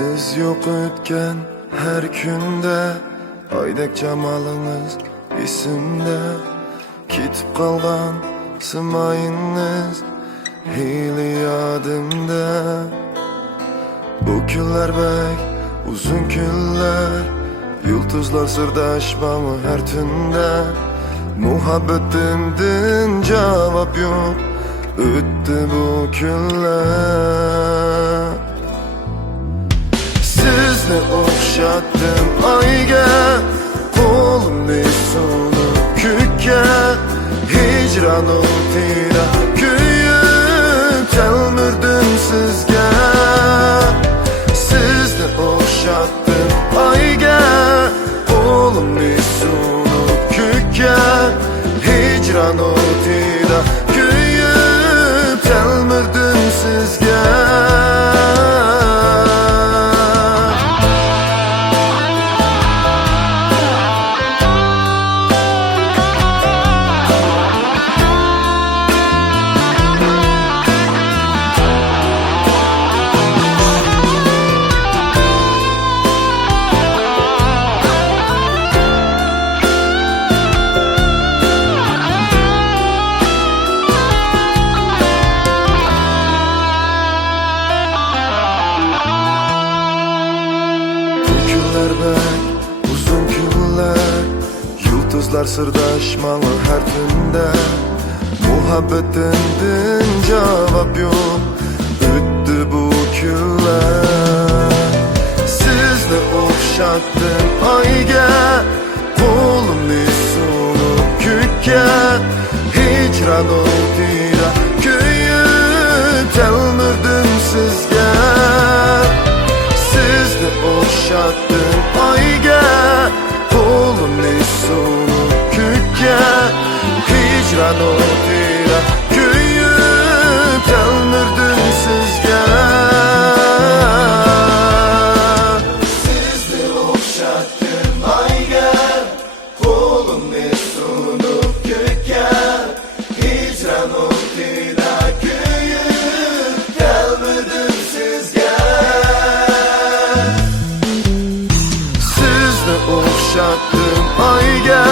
Siz yok ötken her günde aydek camalınız isimde. Kitip kalgan sımayınız hili yadımda. Bu günler bek uzun günler, yıldızlar sırdaşmamı her tünde. Muhabbetimden cevap yok, öttü bu günler. Sizni okşattım ayga, kolumni so'nib kükka. Hicran o'tida kuyib telmirdim sizga. Sizni okşattım ayga, kolumni so'nib kükka. Hicran o'tida kuyib telmirdim sizga. Uzun günler, yıldızlar sırdaşmalı her tünde. Muhabbetimden cevap yok, öttü bu günler. Sizni okşattım ayga, kolumni so'nib kükka. Hicran o'tida kuyib telmirdim sizga. Sizni okşattım ayga, kolumni so'nib kükka. Hicran o'tida kuyib telmirdim sizga. Sizni okşattım ayga, kolumni so'nib kükka. Hicran o'tida kuyib telmirdim sizga. Sizni okşattım ayga,